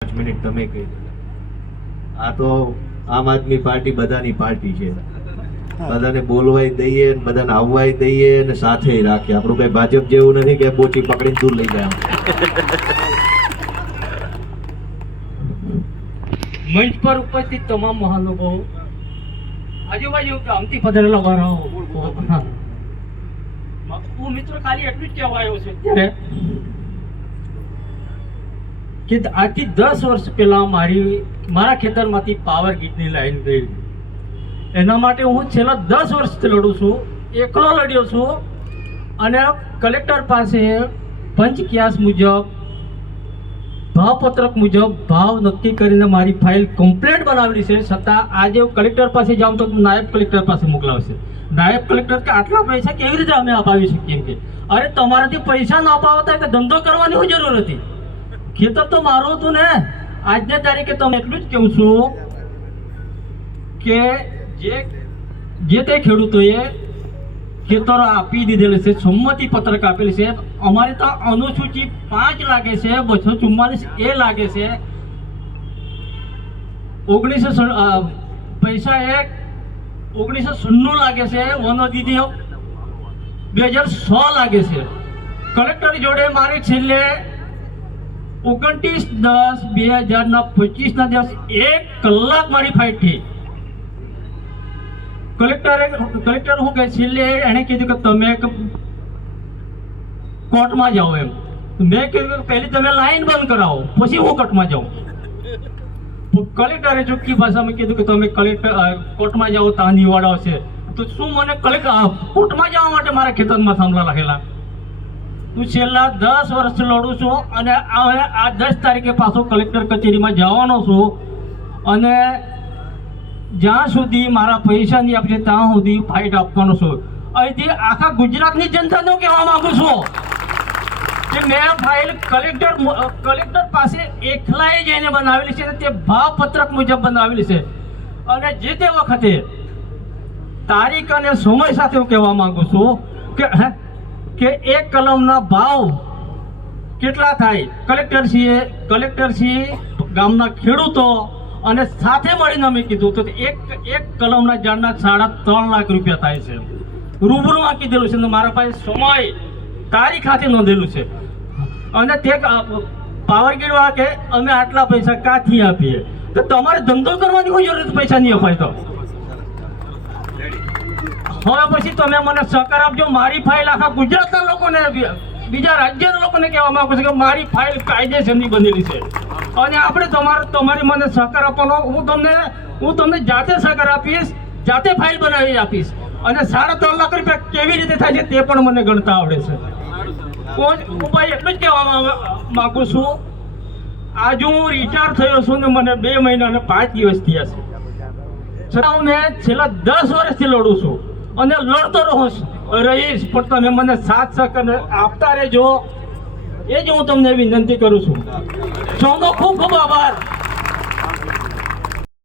5 minute તમે કહી દો. આ તો આમ આદમી પાર્ટી બધાની પાર્ટી છે. બધાને બોલવાય દઈએ ને બધાને આવવાય દઈએ ને સાથે રાખીએ. આપણું કઈ ભાજપ જેવું નથી કે બોચી પકડીને દૂર લઈ જાય. મંચ પર ઉપસ્થિત તમામ મહાનુભાવો, આજુબાજુ ગામથી પધારેલા વાળાઓ, હું મિત્રો ખાલી એટલું જ કહેવા આવ્યો છું ત્યારે કે આજથી 10 વર્ષ પહેલા મારા ખેતરમાંથી પાવર ગ્રીડની લાઈન ગઈ. એના માટે હું છેલ્લા 10 વર્ષથી લડું છું, એકલો લડ્યો છું. અને કલેક્ટર પાસે પંચક્યાસ મુજબ ભાવપત્રક મુજબ ભાવ નક્કી કરીને મારી ફાઇલ કમ્પ્લેટ બનાવેલી છે. છતાં આજે હું કલેક્ટર પાસે જાઉં તો નાયબ કલેક્ટર પાસે મોકલાવશે. નાયબ કલેક્ટર કે આટલા પૈસા કેવી રીતે અમે અપાવી શકીએ? કે અરે તમારાથી પૈસા ન અપાવતા કે ધંધો કરવાની શું જરૂર હતી? ખેતર તો મારું હતું ને. આજની તારીખે તમે એટલું જ કહું છું કે જે તે ખેડૂતોએ ખેતરો આપી દીધેલું છે, સંમતિ પત્રક આપેલી છે. અમારે તો અનુસૂચિ 5 લાગે છે, 244 એ લાગે છે, 1996 લાગે છે, વનો દીદી 2006 લાગે છે. કલેક્ટર જોડે મારે છેલ્લે 29/10/2025 ના દિવસ 1 કલાક મારી ફાઇટ થઈ. કલેક્ટર શું કહે છેલ્લે એણે કીધું કે તમે કોર્ટમાં જાઓ એમ. મેં કીધું કે પહેલી તમે લાઈન બંધ કરાવો પછી હું કોર્ટમાં જાઉં. કલેક્ટરે ચોખ્ખી ભાષામાં કીધું કે તમે કોર્ટમાં જાઓ ત્યાં નિવાડો છે. તો શું મને કોર્ટમાં જવા માટે મારા ખેતરમાં થાંભલા રાખેલા? હું છેલ્લા 10 વર્ષ લડું છું અને હવે આ 10 તારીખે પાછો કલેક્ટર કચેરીમાં જવાનો છું. અને જ્યાં સુધી મારા પૈસા નહીં આપશે ત્યાં સુધી ફાઇટ આપવાનો છું. અહીંથી આખા ગુજરાતની જનતાને કહેવા માંગુ છું કે મેં ફાઇલ કલેક્ટર પાસે એકલાએ જઈને બનાવેલી છે. તે ભાવપત્રક મુજબ બનાવેલી છે. અને જે તે વખતે તારીખ અને સમય સાથે હું કહેવા માંગુ છું કે એક કલમના ભાવ કેટલા થાય. કલેક્ટરશ્રીએ ગામના ખેડૂતો અને સાથે મળીને અમે કીધું તો એક કલમના ઝાડના 3.5 લાખ રૂપિયા થાય છે. રૂબરૂમાં કીધેલું છે. મારા પાસે સમય તારીખ સાથે નોંધેલું છે. અને તે પાવર ગ્રીડ વાળા કે અમે આટલા પૈસા ક્યાંથી આપીએ? તો તમારે ધંધો કરવાની કોઈ જરૂર પૈસા નહીં અપાય. તો હવે પછી તમે મને સહકાર આપજો. મારી ફાઇલ આખા ગુજરાતના લોકોને, બીજા રાજ્યના લોકોને કહેવા માંગુ છું કે મારી ફાઇલ કાયદેસરની બનેલી છે. અને આપણે તમારી મને સહકાર આપવાનો. હું તમને જાતે સહકાર આપીશ, જાતે ફાઇલ બનાવી આપીશ. અને 3.5 લાખ રૂપિયા કેવી રીતે થાય છે તે પણ મને ગણતા આવડે છે. હું ભાઈ એટલું જ કહેવા માંગુ છું. આજે હું રિટાયર થયો છું ને મને 2 મહિના અને 5 દિવસ થયા છે. છતાં હું છેલ્લા 10 વર્ષથી લડું છું અને લડતો રહીશ. પણ તમે મને સાથ સહકાર આપતા રહેજો, એ જ હું તમને વિનંતી કરું છું. સૌનો ખૂબ ખૂબ આભાર.